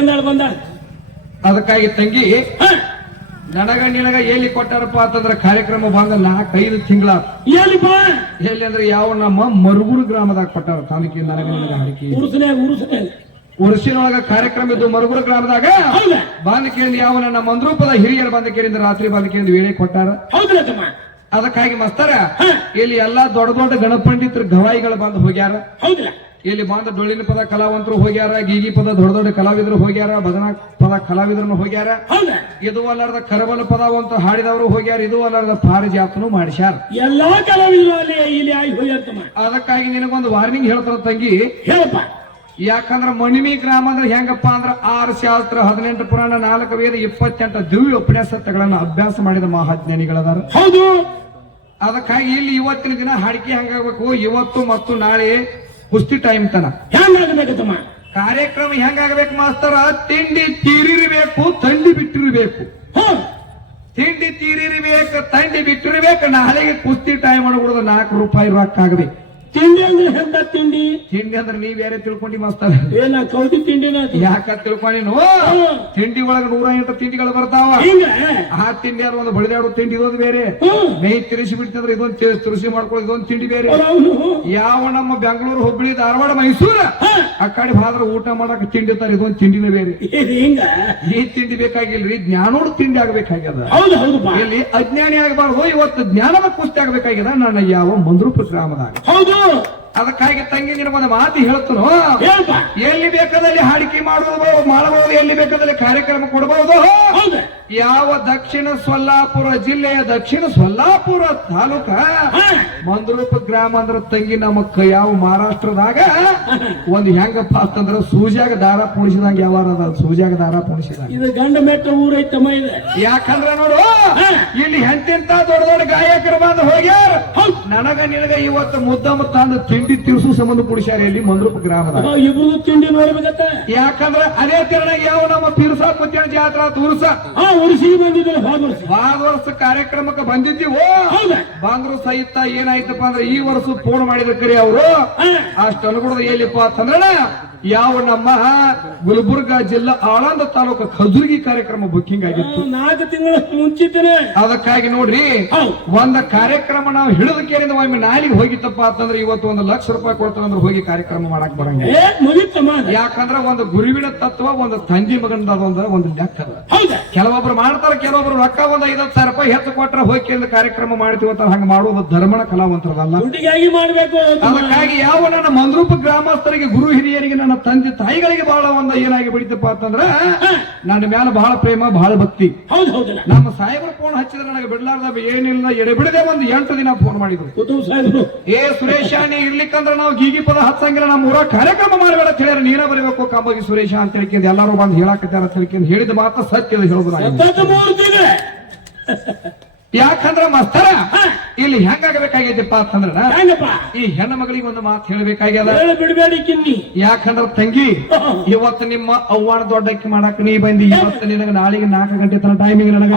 ಬಂದಾಳ ಬಂದಾಳ. ಅದಕ್ಕಾಗಿ ತಂಗಿ ನನಗ ನಿನಗ ಎಲ್ಲಿ ಕೊಟ್ಟಾರಪ್ಪ ಅಂತಂದ್ರ ಕಾರ್ಯಕ್ರಮ ಬಂದ ನಾಲ್ಕೈದು ತಿಂಗಳ. ಎಲ್ಲಿ ಬಾ. ಎಲ್ಲಿ ಅಂದ್ರೆ ಯಾವ ನಮ್ಮ ಮರುಗುರು ಗ್ರಾಮದಾಗ ಕೊಟ್ಟಾರ ತಾಲೂಕಿನ ನನಗ ನಿನಗ ಹಡಿಕೆ ಉರುಸನೆ ಉರುಸನೆ. ಉರ್ಸಿನೊಳಗ ಕಾರ್ಯಕ್ರಮ ಇದ್ದು ಮರುಗುರು ಗ್ರಾಮದಾಗ ಬಂದ ಕೇಳಿ ಯಾವ ನನ್ನ ಮಂದ್ರೂಪದ ಹಿರಿಯರು ಬಂದ ಕೇಳಿಂದ ರಾತ್ರಿ ಬಂದ ವೇಳೆ ಕೊಟ್ಟಾರ. ಅದಕ್ಕಾಗಿ ಮಸ್ತಾರ ಇಲ್ಲಿ ಎಲ್ಲಾ ದೊಡ್ಡ ದೊಡ್ಡ ಗಣಪಂಡಿತರ ಗವಾಯಿಗಳು ಬಂದು ಹೋಗ್ಯಾರ. ಹೌದ್ರ. ಇಲ್ಲಿ ಬಂದ ಡೊಳ್ಳಿನ ಪದ ಕಲಾವಂತರು ಹೋಗ್ಯಾರ ಗೀಗಿ ಪದ ದೊಡ್ಡ ದೊಡ್ಡ ಕಲಾವಿದರು ಹೋಗ್ಯಾರ ಭಜನಾ ಪದ ಕಲಾವಿದರನ್ನು ಹೋಗ್ಯಾರ. ಇದು ಅಲ್ಲಾರ್ದ ಕರಬಲ ಪದವಂತ ಹಾಡಿದವರು ಹೋಗ್ಯಾರ ಇದು ಅಲ್ಲಾರ್ದ ಪಾರಿಜಾತನು ಮಾಡಿಸ್ಯಾರ. ಎಲ್ಲಾ ಕಲಾವಿದರು ಅದಕ್ಕಾಗಿ ನಿನಗೊಂದು ವಾರ್ನಿಂಗ್ ಹೇಳ್ತಾರ ತಂಗಿ. ಹೇಳಪ್ಪ. ಯಾಕಂದ್ರ ಮಣಿಮಿ ಗ್ರಾಮ ಅಂದ್ರೆ ಹೆಂಗಪ್ಪ ಅಂದ್ರ ಆರು ಶಾಸ್ತ್ರ ಹದಿನೆಂಟು ಪುರಾಣ ನಾಲ್ಕು ವೇದ ಇಪ್ಪತ್ತೆಂಟು ದಿವ್ಯ ಉಪನ್ಯಾಸಗಳನ್ನು ಅಭ್ಯಾಸ ಮಾಡಿದ ಮಹಾಜ್ಞಾನಿಗಳದಾರ. ಹೌದು. ಅದಕ್ಕಾಗಿ ಇಲ್ಲಿ ಇವತ್ತಿನ ದಿನ ಹಾಡಿಕೆ ಹಂಗಾಗಬೇಕು? ಇವತ್ತು ಮತ್ತು ನಾಳೆ ಕುಸ್ತಿ ಟೈಮ್ ತನ. ಹೆಂಗಾಗಬೇಕು ತಮ್ಮ? ಕಾರ್ಯಕ್ರಮ ಹೆಂಗಾಗಬೇಕು ಮಾಸ್ತರ? ತಿಂಡಿ ತೀರಿರಬೇಕು ತಂಡಿ ಬಿಟ್ಟಿರಬೇಕು. ತಿಂಡಿ ತೀರಿರಬೇಕು ತಂಡಿ ಬಿಟ್ಟಿರಬೇಕು ನಾಳೆಗೆ ಕುಸ್ತಿ ಟೈಮ್ ಅನ್ಬಿಡೋದು ನಾಲ್ಕು ರೂಪಾಯಿ ರೊಕ್ಕ ಆಗಬೇಕು. ತಿಂಡಿ ಅಂದ್ರೆ ಎಂತ ತಿಂಡಿ? ತಿಂಡಿ ಅಂದ್ರೆ ನೀವ್ ಬೇರೆ ತಿಳ್ಕೊಂಡಿ ಮಸ್ತಾರ ಏನ ಕೌದಿ ತಿಂಡಿನ ಯಾಕ ತಿಳ್ಕೊಂಡಿ ತಿಂಡಿ ಒಳಗ ನೂರ ಎಂಟು ತಿಂಡಿಗಳು ಬರ್ತಾವ. ಆ ತಿಂಡಿ ಅಂದ್ರೆ ಒಂದು ಬಳಿದಾಡು ತಿಂಡಿ ಇದೊಂದು ಬೇರೆ. ನೈ ಮೈ ತಿರುಸಿ ಬಿಡ್ತಿದ್ರೆ ಇದೊಂದು ತಿರುಸಿ ಮಾಡ್ಕೊಳ್ಳಿ ಇದೊಂದು ತಿಂಡಿ ಬೇರೆ. ಯಾವ ನಮ್ಮ ಬೆಂಗಳೂರು ಹುಬ್ಬಳ್ಳಿ ಧಾರವಾಡ ಮೈಸೂರ ಆ ಕಡೆ ಹೋದ್ರ ಊಟ ಮಾಡಕ್ ತಿಂಡಿ ತರ ಇದೊಂದು ತಿಂಡಿನೇ ಬೇರೆ. ಹಿಂಗ? ಈ ತಿಂಡಿ ಬೇಕಾಗಿಲ್ರಿ ಜ್ಞಾನೋಡ್ ತಿಂಡಿ ಆಗ್ಬೇಕಾಗ್ಯದ. ಇಲ್ಲಿ ಅಜ್ಞಾನಿ ಆಗಬಾರ್ದು ಇವತ್ತು ಜ್ಞಾನದ ಕುಸ್ತಿ ಆಗ್ಬೇಕಾಗ್ಯದ ನನ್ನ ಯಾವ ಮಂದ್ರೂಪ ಗ್ರಾಮದಾಗ ಹೌದು. Oh! ಅದಕ್ಕಾಗಿ ತಂಗಿ ನಿನಗೊಂದು ಮಾತು ಹೇಳ್ತನು. ಎಲ್ಲಿ ಬೇಕಾದಲ್ಲಿ ಹಾಡಿಕೆ ಮಾಡಬಹುದು ಮಾಡಬಹುದು ಎಲ್ಲಿ ಬೇಕಾದಲ್ಲಿ ಕಾರ್ಯಕ್ರಮ ಕೊಡಬಹುದು ಹೌದ. ಯಾವ ದಕ್ಷಿಣ ಸೊಲ್ಲಾಪುರ ಜಿಲ್ಲೆಯ ದಕ್ಷಿಣ ಸೊಲ್ಲಾಪುರ ತಾಲೂಕ? ಮಂದ್ರೂಪ ಗ್ರಾಮ ಅಂದ್ರ ತಂಗಿ ನಮ್ಮ ಯಾವ ಮಹಾರಾಷ್ಟ್ರದಾಗ? ಒಂದ್ ಹೆಂಗಪ್ಪ ಅಂತಂದ್ರ ಸೂಜಾಗ ದಾರ ಪುಣಿಸಿದಂಗ ಯಾವ ಅದ ಸೂಜಾಗ ದಾರ ಪುಣಿಸಿದಾಗ. ಇದು ಗಂಡ ಮೆಟ್ಟ ಊರೈತಮ್ಮ ಇದೆ. ಯಾಕಂದ್ರ ನೋಡು ಇಲ್ಲಿ ಹೆಂತಿಂತ ದೊಡ್ಡ ದೊಡ್ಡ ಗಾಯಕರು ಬಂದು ಹೋಗ್ಯಾರ. ನನಗ ನಿನಗ ಇವತ್ತು ಮುದ್ದಮ್ಮ ತಂದು ತಿಂಡಿ ತಿರ್ಸು ಸಂಬಂಧ ಕುಡಿಸ್ಯಾರ ಇಲ್ಲಿ ಮಂದ್ರೂಪ ಗ್ರಾಮದ. ಇಬ್ಬರು ತಿಂಡಿ ನೋಡ್ಬೇಕತ್ತ ಯಾಕಂದ್ರ ಅದೇ ತಿರ್ಣ ಯಾವ ನಮ್ಮ ತಿರುಸ ಪತ್ತಿನ ಜಾತ್ರಾ ತೂರ್ಸ ಹಾ ಉರ್ಸಿಗೆ ಬಂದಿದ್ದಾರೆ ಹೋದ ವರ್ಷ ಕಾರ್ಯಕ್ರಮಕ್ಕೆ ಬಂದಿದ್ದೀವೋ ಬಂದ್ರು ಸಹಿತ ಏನಾಯ್ತಪ್ಪ ಅಂದ್ರೆ ಈ ವರ್ಷ ಫೋನ್ ಮಾಡಿದ ಕರಿ ಅವರು. ಅಷ್ಟು ಅನುಗುಣದ ಎಲ್ಲಿಪ್ಪ ಅಂತಂದ್ರ ಯಾವ ನಮ್ಮ ಗುಲ್ಬರ್ಗ ಜಿಲ್ಲಾ ಆಳಂದ ತಾಲೂಕು ಖಜುರ್ಗಿ ಕಾರ್ಯಕ್ರಮ ಬುಕ್ಕಿಂಗ್ ಆಗಿತ್ತು. ನಾಲ್ಕು ತಿಂಗಳ ಮುಂಚಿತನೆ. ಅದಕ್ಕಾಗಿ ನೋಡ್ರಿ ಒಂದ ಕಾರ್ಯಕ್ರಮ ನಾವು ಹಿಡಿದ ಕೇಳಿದ ಒಮ್ಮೆ ನಾಲಿಗೆ ಹೋಗಿತ್ತಪ್ಪ ಅಂತಂದ್ರೆ ಇವತ್ತು ಒಂದು ಲಕ್ಷ ರೂಪಾಯಿ ಕೊಡ್ತಾರಂದ್ರೆ ಹೋಗಿ ಕಾರ್ಯಕ್ರಮ ಮಾಡಕ್ ಬರಂಗ ಯಾಕಂದ್ರೆ ಒಂದು ಗುರುವಿನ ತತ್ವ ಒಂದು ತಂಗಿ ಮಗನದ ಒಂದು ಲೆಕ್ಕ ಅದ. ಕೆಲವೊಬ್ರು ಮಾಡ್ತಾರ ಕೆಲವೊಬ್ರು ರೊಕ್ಕ ಒಂದ್ ಐದ್ ಸಾವಿರ ರೂಪಾಯಿ ಹೆಚ್ಚು ಕೊಟ್ರೆ ಹೋಗಿ ಕಾರ್ಯಕ್ರಮ ಮಾಡ್ತೀವಿ ಅಂತ ಹಂಗ ಮಾಡುವುದು ಧರ್ಮಣ ಕಲಾವಂತರದಲ್ಲ. ಅದಕ್ಕಾಗಿ ಯಾವ ನನ್ನ ಮಂದ್ರೂಪ ಗ್ರಾಮಸ್ಥರಿಗೆ ಗುರು ಹಿರಿಯರಿಗೆ ನನ್ನ ತಂದೆ ತಾಯಿಗಳಿಗೆ ಬಹಳ ಒಂದು ಏನಾಗಿ ಬಿಡಿತಪ್ಪ ಅಂತಂದ್ರ ನನ್ನ ಮೇಲೆ ಬಹಳ ಪ್ರೇಮ ಬಹಳ ಭಕ್ತಿ. ನಮ್ಮ ಸಾಹೇಬರು ಫೋನ್ ಹಚ್ಚಿದ್ರೆ ನನಗೆ ಬಿಡ್ಲಾರ್ದ ಏನಿಲ್ಲ ಎಡೆ ಬಿಡದೆ ಒಂದು ಎಂಟು ದಿನ ಫೋನ್ ಮಾಡಿದ್ರು. ಏ ಸುರೇಶ್ ನೀ ಇರ್ಲಿಕ್ಕಂದ್ರ ನಾವು ಗೀಗಿ ಪದ ಹತ್ತಂಗಿಲ್ಲ ನಮ್ಮ ಊರ ಕಾರ್ಯಕ್ರಮ ಮಾಡಬೇಡ ಅಂತ ನೀರ ಬರಬೇಕು ಕಾಂಬೋಗಿ ಸುರೇಶ ಅಂತ ಹೇಳ್ಕೊಂಡು ಎಲ್ಲರೂ ಬಂದು ಹೇಳಕತ್ತಾರ ಅಂತ ಹೇಳ್ಕೊಂಡು ಹೇಳಿದ ಮಾತ್ರ ಸತ್ಯ ಹೇಳುದು ಯಾಕಂದ್ರ ಮಸ್ತರ ಇಲ್ಲಿ ಹೆಂಗಾಗಬೇಕಾಗೈತಿಪ್ಪ ಅಂತಂದ್ರ ಈ ಹೆಣ್ಣು ಮಗಳಿಗೆ ಒಂದು ಮಾತು ಹೇಳಬೇಕಾಗ್ಯದ. ಹೇಳ ಬಿಡಬೇಡಿ ಕಿನ್ನಿ. ಯಾಕಂದ್ರ ತಂಗಿ ಇವತ್ತು ನಿಮ್ಮ ಅವ್ವಾಡ ದೊಡ್ಡಕ್ಕೆ ಮಾಡಕ್ ನೀ ಬಂದಿ ಇವತ್ತು ನಿನಗ ನಾಳೆಗೆ ನಾಲ್ಕು ಗಂಟೆ ತನ ಟೈಮಿಂಗ್ ನನಗ.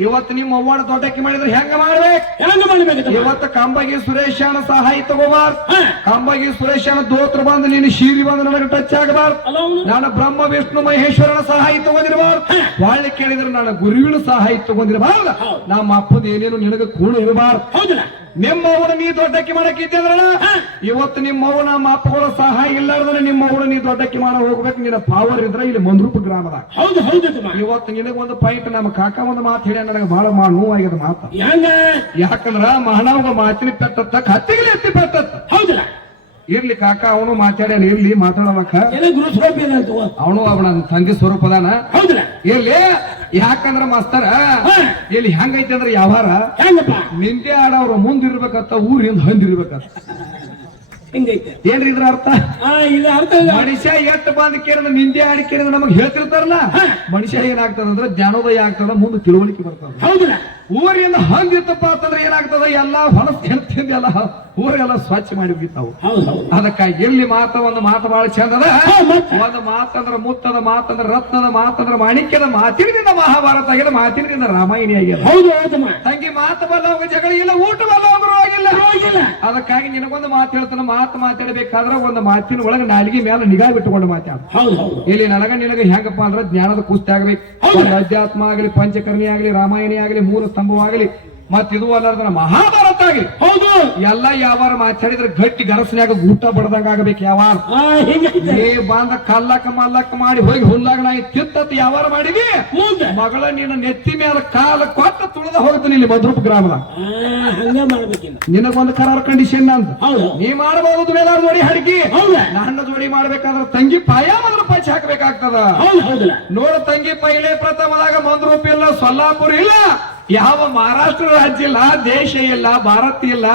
ಇವತ್ತು ನಿಮ್ಮ ಅವ್ವನ ತೋಟಕ್ಕೆ ಮಾಡಿದ್ರೆ ಹೆಂಗ ಮಾಡ್ಬೇಕು? ಹೆಂಗ ಮಾಡ್ಬೇಕು ಇವತ್ತು ಕಂಬಗಿ ಸುರೇಶನ ಸಹಾಯ ತಗೋಬಾರ್ದು ಹಾ. ಕಂಬಗಿ ಸುರೇಶನ ದೋತ್ರ ಬಂದು ನೀನು ಶೀರಿ ಬಂದು ನನಗೆ ಟಚ್ ಆಗಬಾರ್ದು ಅಲ್ಲ ನಾನು ಬ್ರಹ್ಮ ವಿಷ್ಣು ಮಹೇಶ್ವರನ ಸಹಾಯ ತಗೊಂಡಿರಬಾರ್ದು. ಒಳ್ಳೆ ಕೇಳಿದ್ರೆ ನಾನು ಗುರುವಿನ ಸಹಾಯ ತಗೊಂಡಿರಬಾರ್ದು. ನಮ್ಮ ಅಪ್ಪದ ಏನೇನು ನಿನಗೆ ಕೂಡ ಇರಬಾರ್ದು. ಹೌದಲ್ಲ ನಿಮ್ಮ ಅವನ ನೀ ದೊಡ್ಡಕ್ಕಿ ಮಾಡಕ್ಕಿದ್ದೆ ಅಂದ್ರಣ ಇವತ್ತು ನಿಮ್ಮ ಮಾಪುಗಳ ಸಹಾಯ ಇಲ್ಲಾರ್ದ್ರೆ ನಿಮ್ಮ ಅವನ ನೀ ದೊಡ್ಡಕ್ಕಿ ಮಾಡ ಹೋಗ್ಬೇಕು. ನಿನ್ನ ಪಾವರ್ ಇದ್ರೆ ಇಲ್ಲಿ ಮಂದ್ರೂಪ ಗ್ರಾಮದ ಹೌದು ಹೌದು ಇವತ್ತು ನಿನಗೆ ಒಂದು ಪಾಯಿಂಟ್ ನಮ್ಮ ಕಾಕ ಒಂದು ಮಾತು ಹೇಳಿ ನನಗೆ ಬಹಳ ಮಾ ನೋವಾಗ್ಯದ ಮಾತು. ಯಾಕಂದ್ರ ಮಹಾನವಗ ಮಾತಿನ ಪೆಟ್ಟತ್ತ ಹತ್ತಿಗೆ ಎತ್ತಿ ಪೆಟ್ಟತ್ತ. ಹೌದಲ್ಲ? ಇರ್ಲಿ ಕಾಕ ಅವನು ಮಾತಾಡ್ಯಾನ ಇರ್ಲಿ ಮಾತಾಡಬೇಕ. ಅವನು ಅವನ ತಂದೆ ಸ್ವರೂಪದಾನ. ಇರ್ಲಿ. ಯಾಕಂದ್ರ ಮಾಸ್ತರ ಇಲ್ಲಿ ಹೆಂಗೈತಿ ಅಂದ್ರೆ ಯಾವಾರ? ನಿಂದೆ ಆಡವ್ರ ಮುಂದಿರ್ಬೇಕತ್ತ ಊರಿಂದ ಹಂದಿರ್ಬೇಕತ್ತ. ಹಿಂಗೈತೆ. ಏನ್ರಿ ಇದ್ರ ಅರ್ಥ? ಆ ಇದು ಅರ್ಥ ಮನುಷ್ಯ ಎಟ್ಟು ಬಂದ್ ಕೇಳಿದ್ರೆ ನಿಂದೆ ಆಡಿ ಕೇಳಿದ್ರೆ ನಮಗ್ ಹೇಳ್ತಿರ್ತಾರಲ್ಲ? ಮನುಷ್ಯ ಏನಾಗ್ತದಂದ್ರ ಜ್ಞಾನೋದಯ ಆಗ್ತದ ಮುಂದೆ ತಿಳುವಳಿಕೆ ಬರ್ತದ ಹೌದಲ್ಲ. ಊರಿಂದ ಹಂದಿತ್ತಪ್ಪ ಅಂತಂದ್ರೆ ಏನಾಗ್ತದ? ಎಲ್ಲಾ ಹೊಲಸ್ ತಿಂದ ಎಲ್ಲ ಊರೆಲ್ಲ ಸ್ವಚ್ಛ ಮಾಡಿ ಬಿತ್ತಾವು. ಅದಕ್ಕಾಗಿ ಎಲ್ಲಿ ಮಾತ ಒಂದು ಮಾತು ಬಹಳ ಚಂದ ಅದ. ಹಾ, ಮತ್ತೆ? ಒಂದು ಮಾತಂದ್ರ ಮುತ್ತದ ಮಾತಂದ್ರ ರತ್ನದ ಮಾತಂದ್ರ ಮಾಣಿಕ್ಯದ ಮಾತಿನಿಂದ ಮಹಾಭಾರತ ಆಗಿದೆ ಮಾತಿನಿಂದ ರಾಮಾಯಣಿ ಆಗಿದೆ. ಹೌದು ತಂಗಿ ಮಾತು ಬಲ್ಲವಾಗ ಜಗಳ ಇಲ್ಲ ಊಟ ಬಲ್ಲವಾಗ ಹೋಗಿಲ್ಲ. ಅದಕ್ಕಾಗಿ ನಿನಗೊಂದು ಮಾತು ಹೇಳ್ತಾನ. ಮಾತು ಮಾತಾಡಬೇಕಾದ್ರೆ ಒಂದು ಮಾತಿನ ಒಳಗೆ ನಾಲಿಗೆ ಮೇಲೆ ನಿಗಾ ಬಿಟ್ಟುಕೊಂಡು ಮಾತಾಡ. ಹೌದು ಹೌದು. ಇಲ್ಲಿ ನನಗ ನಿನಗ ಹೆಂಗಪ್ಪ ಅಂದ್ರೆ ಜ್ಞಾನದ ಕುಸ್ತಿ ಆಗ್ಬೇಕು ಅಧ್ಯಾತ್ಮ ಆಗಲಿ ಪಂಚಕರ್ಣಿ ಆಗಲಿ ರಾಮಾಯಣಿ ಆಗಲಿ ಮೂಲ ಸ್ತಂಭವಾಗಲಿ ಮತ್ ಇದು ಅಲ್ಲದ್ರ ಮಹಾಭಾರತ ಆಗಿ ಹೌದು. ಎಲ್ಲ ಯಾವಾರ ಮಾತಾಡಿದ್ರೆ ಗಟ್ಟಿ ಗರಸನ್ಯಾಗ ಊಟ ಬಡದಂಗ ಆಗಬೇಕು ಯಾವಾರ. ಏ ಬಂದ ಕಲ್ಲಕ್ಕ ಮಲ್ಲಕ್ಕ ಮಾಡಿ ಹೋಗಿ ಹುಲ್ಲಾಗ ನಾ ತಿತ್ತತ್ ಯಾವಾರ ಮಾಡಿದಿ? ಮಗಳ ನಿನ್ನ ನೆತ್ತಿ ಮೇಲೆ ಕಾಲ ಕೊಟ್ಟ ತುಳಿದ ಹೋಗ್ತಾನೆ ಇಲ್ಲಿ ಮದ್ರೂಪ ಗ್ರಾಮದ ನಿನಗೊಂದು ಕರಾರ್ ಕಂಡೀಷನ್ ಅಂತ ಹೌದು. ನೀ ಮಾಡಬಹುದು ಮೇಲಾರ ಜೋಡಿ ಹಡಗಿ. ನನ್ನ ಜೋಡಿ ಮಾಡ್ಬೇಕಾದ್ರೆ ತಂಗಿ ಪಾಯ ಮೊದಲು ಪಂಚ ಹಾಕ್ಬೇಕಾಗ್ತದ. ನೋಡ ತಂಗಿ ಪೈಲೆ ಪ್ರಥಮದಾಗ ಮಂದ್ರೂಪ ಇಲ್ಲ ಸೊಲ್ಲಾಪುರ ಇಲ್ಲ. ಯಾವ ಮಹಾರಾಷ್ಟ್ರ ರಾಜ್ಯ ಇಲ್ಲ ದೇಶ ಇಲ್ಲ ಭಾರತ ಇಲ್ಲ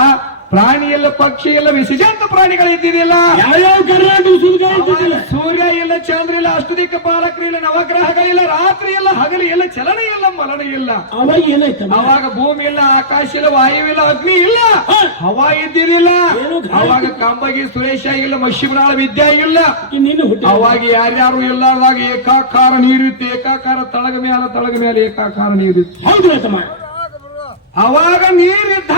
ಪ್ರಾಣಿ ಎಲ್ಲ ಪಕ್ಷಿ ಎಲ್ಲ ವಿಸರ್ಜಂತ ಪ್ರಾಣಿಗಳು ಇದ್ದಿದ್ದಿಲ್ಲ. ಯಾವ್ಯಾವ ಕರ್ನಾಟಕ ಸುದ್ಗ ಇದ್ದಿದ್ದಿಲ್ಲ? ಸೂರ್ಯ ಇಲ್ಲ ಚಂದ್ರ ಇಲ್ಲ ಅಷ್ಟದಿಕ್ಕ ಪಾಲಕರಿಲ್ಲ ನವಗ್ರಹಗಳಿಲ್ಲ ರಾತ್ರಿ ಇಲ್ಲ ಹಗಲಿ ಇಲ್ಲ ಚಲನ ಇಲ್ಲ ಮಲನ ಇಲ್ಲ. ಅವಾಗ ಅವಾಗ ಭೂಮಿ ಇಲ್ಲ ಆಕಾಶ ಇಲ್ಲ ವಾಯು ಇಲ್ಲ ಅಗ್ನಿ ಇಲ್ಲ. ಹವಾ ಇದ್ದಿರಲಿಲ್ಲ ಅವಾಗ ಕಂಬಗಿ ಸುರೇಶ ಇಲ್ಲ ಮಶಿಮನಾಳ ವಿದ್ಯಾ ಇಲ್ಲ. ಅವಾಗ ಯಾರ್ಯಾರು ಇಲ್ಲಾರ್ದಾಗ ಏಕಾಕಾರ ನೀರಿತ್ತು ಏಕಾಕಾರ ತಳಗ ಮೇಲೆ ತಳಗ ಮೇಲೆ ಏಕಾಕಾರ ನೀರಿತ್ತು ಹೌದು ಅವಾಗ ನೀರಿದ್ದಾಗ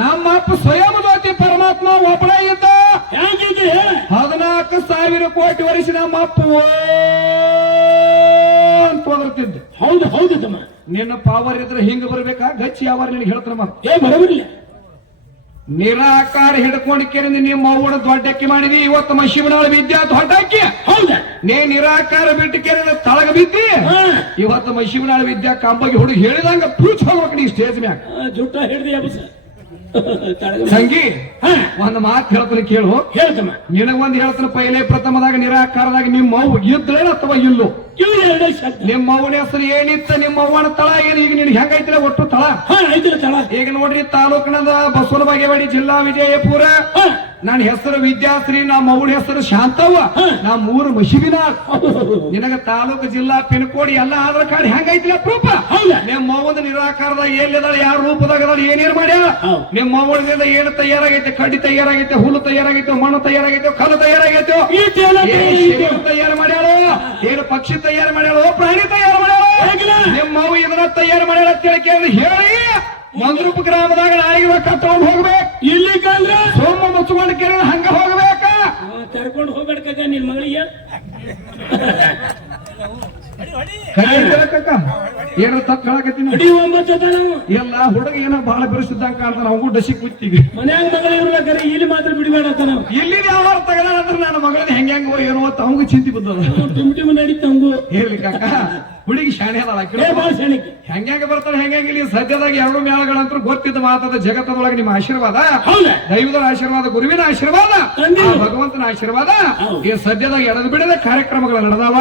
ನಮ್ಮ ಅಪ್ಪ ಸ್ವಯಂ ಜ್ಯೋತಿ ಪರಮಾತ್ಮ ಒಬ್ಬಳೇ ಇದ್ದ. ಹದಿನಾಲ್ಕು ಸಾವಿರ ಕೋಟಿ ವರ್ಷ ನಮ್ಮ ಅಪ್ಪ ಓ ಅಂತ ಹೌದು ಹೌದು ತಮ್ಮ. ನಿನ್ನ ಪಾವರ್ ಇದ್ರೆ ಹಿಂಗ ಬರ್ಬೇಕಾ? ಗಚ್ಚಿ ಯಾವ ನಿನಗೆ ಹೇಳ್ತಾರೆ ಮತ್ತೆ ಏ ಬರಬರ್ಲಿ. ನಿರಾಕಾರ ಹಿಡ್ಕೊಂಡು ಕೇಳಿದ ನಿಮ್ಮ ಅವ್ವನ ದೊಡ್ಡಕ್ಕಿ ಮಾಡಿದಿ? ಇವತ್ತು ಮಶಿಮನಾಳ ವಿದ್ಯಾ ದೊಡ್ಡಕ್ಕಿ ಹೌದು? ನೀ ನಿರಾಕಾರ ಬಿಟ್ಟು ಕೇಳಿದ ತಳಗ ಬಿದ್ದಿ? ಇವತ್ತು ಮಶಿಮನಾಳ ವಿದ್ಯಾ ಕಂಬಗಿ ಹುಡುಗಿ ಹೇಳಿದಂಗ ಪೂಚ್ ಹೋಗ್ಬೇಕು ನೀ ಸ್ಟೇಜ್ ಮ್ಯಾಗ. ಜುಟ್ಟ ಜುಟ್ಟ ಹಿಡ್ದು ಹಾ. ಒಂದ್ ಮಾತು ಹೇಳ್ತಾನೆ ಕೇಳು. ಹೇಳ್ತಮ್ಮ. ನಿನಗೊಂದ್ ಹೇಳ್ತಾನೆ ಪೈಲೆ ಪ್ರಥಮದಾಗ ನಿರಾಕಾರದಾಗ ನಿಮ್ಮ ಅವು ಇದ್ರೇನ ಅಥವಾ ಇಲ್ಲೋ? ನಿಮ್ಮ ಅವನ ಹೆಸರು ಏನಿತ್ತ ನಿಮ್ಮ ಅವ್ವನ ತಳ ಏನು? ಈಗ ನಿನಗೆ ಹೆಂಗೈತಿಲ್ಲ ಒಟ್ಟು ತಳ. ತಳ. ಈಗ ನೋಡ್ರಿ ತಾಲೂಕಿನದ ಬಸವನ ಬಾಗೇವಾಡಿ ಜಿಲ್ಲಾ ವಿಜಯಪುರ. ನನ್ನ ಹೆಸರು ವಿದ್ಯಾಶ್ರೀ ನಮ್ಮ ಅವಳ ಹೆಸರು ಶಾಂತವ್ವ. ನಮ್ಮ ಊರು ಮಶಿಬಿನ ಹೌದು ನಿನಗ ತಾಲೂಕು ಜಿಲ್ಲಾ ಪಿನ್ ಕೋಡ್ ಎಲ್ಲ ಆಧಾರ್ ಕಾರ್ಡ್ ಹೆಂಗೈತಿ ಅಪ್ರೂಪ? ನಿಮ್ಮ ಅವ್ವನ ನಿರಾಕಾರದಾಗ ಎಲ್ಲಿದಾಳ ಯಾವ ರೂಪದಾಗ ಅದಾಳ ಏನೇನ್ ಮಾಡ್ಯಾಳ? ನಿಮ್ಮ ಮಗಳಿಂದ ಏನು ತಯಾರಾಗೈತೆ ಕಡ್ಡಿ ತಯಾರಾಗೈತೆ ಹುಲ್ಲು ತಯಾರಾಗೈತೆ ಮಣ್ಣು ತಯಾರಾಗೈತೆ ಕಲ್ಲು ತಯಾರಾಗೈತೆ? ತಯಾರು ಮಾಡ್ಯಾಳು? ಏನು ಪಕ್ಷಿ ತಯಾರು ಮಾಡ್ಯಾಳು? ಪ್ರಾಣಿ ತಯಾರು ಮಾಡ್ಯಾಳ? ನಿಮ್ಮ ಮಗು ಇದನ್ನ ತಯಾರು ಮಾಡ್ಯಾಳ ಅಂತ ಹೇಳಿ. ಮಂದ್ರೂಪ ಗ್ರಾಮದಾಗ ನಾಯಿಗೆ ತಗೊಂಡ್ ಹೋಗ್ಬೇಕು. ಇಲ್ಲಿ ಕಂದ್ರ ಸೋಮ ಮುಚ್ಕೊಂಡು ಕಿರಣ ಹಂಗ ಹೋಗ್ಬೇಕ? ತೆರ್ಕೊಂಡು ಹೋಗ್ಬೇಡ್ಕಾಗ ನಿನ್ ಮಗಳಿಗೆ ಕರೆ ಹೇಳ್ಬೇಕಕ್ಕ ಏನ ತಕ್ಕ ಹೇಳಕತ್ತೀನಿ? ಅಡಿ ಒಂಬತ್ತು ನಾವು ಎಲ್ಲ ಹುಡುಗ ಏನೋ ಬಹಳ ಬೆರೆಸಿದ್ದಂಗ ಕಾಣ್ತಾನ ಅವಗೂ ಡಸಿ ಕೂತೀವಿ ಮನ್ಯಾಗ ಮಗಳ ಇರ್ಬೇಕಾರೆ ಇಲ್ಲಿ ಮಾತ್ರ ಬಿಡಬೇಡ ಅಂತ ನಾವು. ಇಲ್ಲಿ ಯಾವಾಗ ತಗದ ಅಂದ್ರೆ ನನ್ನ ಮಗಳನ್ನ ಹೆಂಗ ಹೆಂಗ ಏನೋ ಅಂತ ಅವಂಗೂ ಚಿಂತಿ ಬಂದದ. ಟಿಮ್ ಟಿಮ್ ನಡೀತ ಹಂಗು ಹೇಳಿ ಕಾಕ. ಹುಡುಗಿ ಶಾಣೆ ಹೆಂಗ್ಯಾಂಗ ಹೆಂಗ ಇಲ್ಲಿ? ಸದ್ಯದಾಗ ಎರಡು ಮೇಳಗಳಂತೂ ಗೊತ್ತಿದ್ದ ಮಾತದ ಜಗತ್ತದೊಳಗೆ ನಿಮ್ಮ ಆಶೀರ್ವಾದ? ದೈವದ ಆಶೀರ್ವಾದ ಗುರುವಿನ ಆಶೀರ್ವಾದ ಭಗವಂತನ ಆಶೀರ್ವಾದ. ಈ ಸದ್ಯದಾಗ ಎಡದು ಬಿಡದ ಕಾರ್ಯಕ್ರಮಗಳು ನಡೆದಾವ?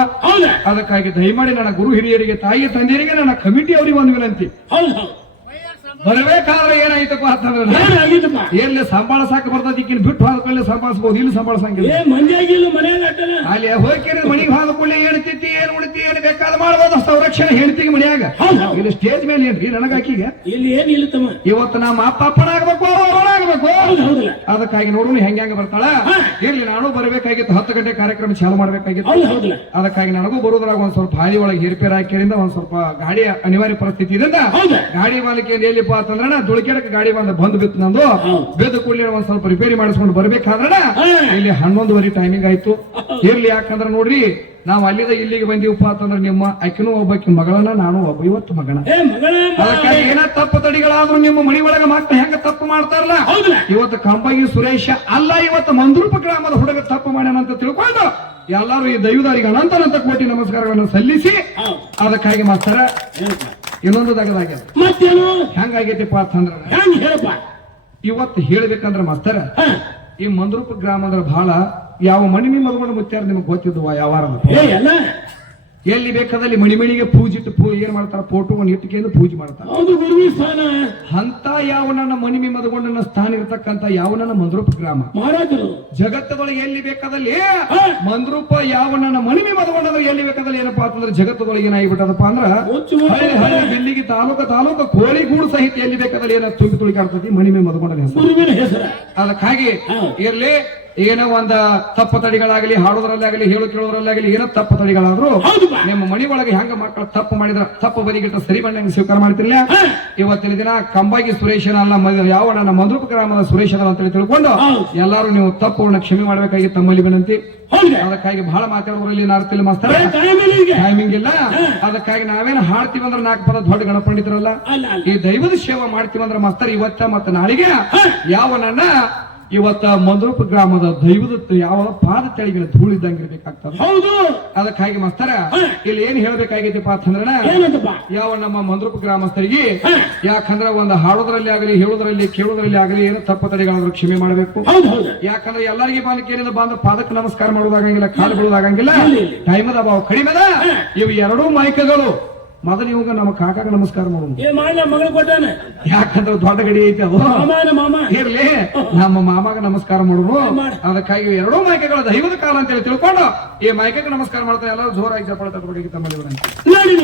ಅದಕ್ಕಾಗಿ ದಯಮಾಡಿ ನನ್ನ ಗುರು ಹಿರಿಯರಿಗೆ ತಾಯಿ ತಂದೆಯರಿಗೆ ನನ್ನ ಕಮಿಟಿ ಅವರಿಗೆ ಒಂದು ವಿನಂತಿ. ಬರಬೇಕಾದ್ರೆ ಏನಾಯ್ತಪ್ಪ ಅಂತಂದ್ರೆ ಏನಾಗಿತ್ತಮ್ಮ ಎಲ್ಲಿ ಸಂಭಾಳಸಾಕ ಬರ್ತದ ಈಕಿನ ಬಿಟ್ಟು ಹಾಕೊಳ್ಳಿ ಸಂಭಾಳಿಸಬಹುದು ಇಲ್ಲಿ ಸಂಬಳ ಏ ಮಂದಿಯಾಗಿಲ್ಲ ಮನ್ಯಾಗ ಅಟ್ಟನ ಅಲ್ಲಿ ಹೋಗಿ ಮನೆಗೆ ಹೋದ ಕೂಡಲೇ ಏನ್ ಏನು ಏನ್ ಉಳಿತಿ ಏನ್ ಬೇಕಾದ ಮಾಡಬಹುದು ಸಂರಕ್ಷಣೆ ಹೇಳ್ತೀವಿ ಮನೆಯಾಗ. ಇಲ್ಲಿ ಸ್ಟೇಜ್ ಮೇಲೆ ಏನ್ರಿ ನನಗಾಕಿಗೆ ಇಲ್ಲಿ ಏನ್ ಇಲ್ಲ ತಮ್ಮ ಇವತ್ತು ನಮ್ಮ ಅಪ್ಪ ಅಪ್ಪನಾಗ್ಬೇಕು ಹೌದಲ್ಲ. ಅದಕ್ಕಾಗಿ ನೋಡೋಣ ಹೆಂಗ ಹೆಂಗ ಬರ್ತಾಳ? ಇರ್ಲಿ ನಾನು ಬರಬೇಕಾಗಿತ್ತು ಹತ್ತು ಗಂಟೆ ಕಾರ್ಯಕ್ರಮ ಚಾಲು ಮಾಡ್ಬೇಕಾಗಿತ್ತು. ಹೌದಲ್ಲ. ಅದಕ್ಕಾಗಿ ನನಗೂ ಬರೋದ್ರಾಗ ಒಂದ್ ಸ್ವಲ್ಪ ಹಾದಿ ಒಳಗೆ ಹೇರ್ಪೇರ್ ಹಾಕಿರಿಂದ ಒಂದ್ ಸ್ವಲ್ಪ ಗಾಡಿ ಅನಿವಾರ್ಯ ಪರಿಸ್ಥಿತಿ ಇದರಿಂದ ಗಾಡಿ ಮಾಲಿಕ ಎಲ್ಲಿಪ್ಪ ಅಂತಂದ್ರೆ ದುಳಿಕೆಡಕ್ಕೆ ಗಾಡಿ ಬಂದ ಬಂದ್ ಬಿತ್ತು ನಂದು. ಬೇದ ಕೂಡಲೇ ಒಂದ್ ಸ್ವಲ್ಪ ರಿಪೇರಿ ಮಾಡಿಸ್ಕೊಂಡು ಬರ್ಬೇಕಾದ್ರಣ. ಇಲ್ಲಿ ಹನ್ನೊಂದುವರೆ ಟೈಮಿಂಗ್ ಆಯ್ತು. ಇರ್ಲಿ ಯಾಕಂದ್ರೆ ನೋಡ್ರಿ ನಾವು ಅಲ್ಲಿಂದ ಇಲ್ಲಿಗೆ ಬಂದೀವಪ್ಪ ಅಂತಂದ್ರೆ ನಿಮ್ಮ ಅಕ್ಕಿನೂ ಒಬ್ಬಾಕಿ ಮಗಳನ್ನ ನಾನು ಒಬ್ಬ ಇವತ್ತು ಮಗನ. ಅದಕ್ಕಾಗಿ ಏನ ತಪ್ಪು ತಡಿಗಳಾದ್ರೂ ನಿಮ್ಮ ಮನಿ ಒಳಗ ಮಾತ್ರ ಹೆಂಗ ತಪ್ಪು ಮಾಡ್ತಾರಲ್ಲ? ಇವತ್ತು ಕಂಬಗಿ ಸುರೇಶ ಅಲ್ಲ ಇವತ್ತು ಮಂದ್ರೂಪ ಗ್ರಾಮದ ಹುಡುಗ ತಪ್ಪು ಮಾಡ್ಯಾನಂತ ತಿಳ್ಕೊಂಡು ಎಲ್ಲರೂ ಈ ದೈವದಾರಿಗೆ ಅನಂತನಂತ ಕೋಟಿ ನಮಸ್ಕಾರಗಳನ್ನು ಸಲ್ಲಿಸಿ ಅದಕ್ಕಾಗಿ ಮಾಸ್ತರ ಇನ್ನೊಂದು ತಗದಾಗ್ಯದ. ಮತ್ತೇನು? ಹೆಂಗಾಗೈತಿಪ್ಪ ಅಂತಂದ್ರ? ಇವತ್ತು ಹೇಳ್ಬೇಕಂದ್ರ ಮಾಸ್ತರ. ಈ ಮಂದ್ರೂಪ ಗ್ರಾಮದ ಅಂದ್ರೆ ಬಹಳ ಯಾವ ಮಣಿಮಿ ಮದುಗೊಂಡು ಮುತ್ಯಾರ ನಿಮಗೆ ಗೊತ್ತಿದ್ವ ಯಾವಾರ ಎಲ್ಲ. ಎಲ್ಲಿ ಬೇಕಾದಲ್ಲಿ ಮಣಿಮಣಿಗೆ ಪೂಜಿಟ್ಟು ಪೂ ಏನ್ ಮಾಡ್ತಾರ? ಫೋಟೋ ಒಂದು ಇಟ್ಟಿಗೆ ಪೂಜೆ ಮಾಡ್ತಾರ. ಹೌದು ಗುರುವಿ ಸ್ಥಾನ ಅಂತ ಯಾವ ನನ್ನ ಮಣಿಮಿ ಮದಗೊಂಡನ ಸ್ಥಾನ ಇರತಕ್ಕಂತ ಯಾವ ನನ್ನ ಮಂದ್ರೂಪ ಗ್ರಾಮ? ಮಹಾರಾಜರು. ಜಗತ್ತದೊಳಗೆ ಎಲ್ಲಿ ಬೇಕಾದಲ್ಲಿ ಮಂದ್ರೂಪ ಯಾವ ನನ್ನ ಮಣಿಮಿ ಮದಗೊಂಡಂದ್ರೆ ಎಲ್ಲಿ ಬೇಕಾದಲ್ಲಿ ಏನಪ್ಪಾ ಅಂತಂದ್ರೆ ಜಗತ್ತದೊಳಗೆ ಏನಾಗಿಬಿಟ್ಟದಪ್ಪ ಅಂದ್ರ ಬೆಲ್ಲಿಗೆ ಹಳ್ಳಿ ಹಳ್ಳಿ ಬಿಲ್ಲಿಗೆ ತಾಲೂಕ ತಾಲೂಕ ಕೋಳಿಗೂಡು ಸಹಿತ ಎಲ್ಲಿ ಬೇಕಾದಲ್ಲಿ ಏನ ತುಳಿ ತುಳಿಕಾಡ್ತತಿ ಮಣಿಮಿ ಮದಗೊಂಡನ ಹೆಸರ. ಅದಕ್ಕಾಗಿ ಇರ್ಲಿ. ಏನೋ ಒಂದ ತಪ್ಪು ತಡಿಗಳಾಗಲಿ ಹಾಡೋದ್ರಲ್ಲಾಗಲಿ ಹೇಳು ಕೇಳೋದ್ರಲ್ಲಾಗಲಿ ಏನೋ ತಪ್ಪು ತಡಿಗಳಾದ್ರು ನಿಮ್ಮ ಮನಿ ಒಳಗೆ ಹೆಂಗ ಮಕ್ಕಳು ತಪ್ಪು ಮಾಡಿದ್ರ ತಪ್ಪು ಬದಿಗಿಟ್ಟ ಸರಿ ಬಣ್ಣ ಸ್ವೀಕಾರ ಮಾಡ್ತಿರ್ಲಿಲ್ಲ? ಇವತ್ತಿನ ದಿನ ಕಂಬಾಗಿ ಸುರೇಶನ ಅಲ್ಲ ಯಾವ ನನ್ನ ಮಧುಪ ಗ್ರಾಮದ ಸುರೇಶನ ಅಂತೇಳಿ ತಿಳ್ಕೊಂಡು. ಎಲ್ಲಾರು ನೀವು ತಪ್ಪುಗಳನ್ನ ಕ್ಷಮೆ ಮಾಡ್ಬೇಕಾಗಿ ತಮ್ಮಲ್ಲಿ ವಿನಂತಿ. ಅದಕ್ಕಾಗಿ ಬಹಳ ಮಾತಾಡೋದ್ರಲ್ಲಿ ನಾರ್ತಿಲ್ಲ ಮಾಸ್ತರ? ಟೈಮಿಂಗ್ ಇಲ್ಲ. ಅದಕ್ಕಾಗಿ ನಾವೇನು ಹಾಡ್ತೀವಿ ಅಂದ್ರೆ ನಾಲ್ಕು ಪದ ದೊಡ್ಡ ಗಣಪಂಡಿತರಲ್ಲ ಈ ದೈವದ ಸೇವೆ ಮಾಡ್ತೀವಿ ಅಂದ್ರೆ ಮಾಸ್ತರ್ ಇವತ್ತ ಮತ್ತೆ ನಾಳೆಗೆ ಯಾವ ನನ್ನ ಇವತ್ತ ಮಂದ್ರೂಪ ಗ್ರಾಮದ ದೈವದ ಯಾವ ಪಾದ ತಳಿಗಳ ಧೂಳಿದ್ದಂಗೆ ಇರ್ಬೇಕಾಗ್ತದೆ. ಹೌದು. ಅದಕ್ಕಾಗಿ ಮಾಸ್ತರ ಇಲ್ಲಿ ಏನ್ ಹೇಳ್ಬೇಕಾಗೈತಿಪ್ಪ ಅಂತಂದ್ರ ಯಾವ ನಮ್ಮ ಮಂದ್ರೂಪ ಗ್ರಾಮಸ್ಥರಿಗೆ. ಯಾಕಂದ್ರ ಒಂದು ಹಾಡೋದ್ರಲ್ಲಿ ಆಗಲಿ ಹೇಳೋದ್ರಲ್ಲಿ ಕೇಳೋದ್ರಲ್ಲಿ ಆಗಲಿ ಏನೋ ತಪ್ಪು ತಡೆಗಳಾದ್ರೂ ಕ್ಷಮೆ ಮಾಡಬೇಕು. ಯಾಕಂದ್ರೆ ಎಲ್ಲರಿಗೆ ಬಾಲಕ್ಕೆ ಏನಿಲ್ಲ ಬಂದ ಪಾದಕ್ಕೆ ನಮಸ್ಕಾರ ಮಾಡೋದಾಗಂಗಿಲ್ಲ ಕಾಲು ಬೀಳೋದಾಗಂಗಿಲ್ಲ ಟೈಮದ ಅಭಾವ ಕಡಿಮೆ ಇವು ಎರಡೂ ಮೈಕಗಳು ಮೊದಲು ಇವಾಗ ನಮ್ಮ ಕಾಕಾಗ ನಮಸ್ಕಾರ ಮಗಳು ಕೊಟ್ಟಾನ. ಯಾಕಂದ್ರೆ ದೊಡ್ಡ ಗಡಿ ಐತಿ ಅದು. ಮಾಮನ ಮಾಮ. ಇರ್ಲಿ ನಮ್ಮ ಮಾಮಾಗ ನಮಸ್ಕಾರ ಮಾಡೋದು ಮಾಡು. ಅದಕ್ಕಾಗಿ ಎರಡೂ ಮೈಕೆಗಳ ದೈವದ ಕಾಲ ಅಂತೇಳಿ ತಿಳ್ಕೊಂಡು ಈ ಮೈಕೆಗೆ ನಮಸ್ಕಾರ ಮಾಡ್ತಾ ಎಲ್ಲರೂ ಜೋರಾಗಿ ಚಪ್ಪಾಳೆ ತಟ್ಟಬೇಕಾಗಿ ತಮ್ಮಲ್ಲಿ ವಿನಂತಿ ನೋಡಿ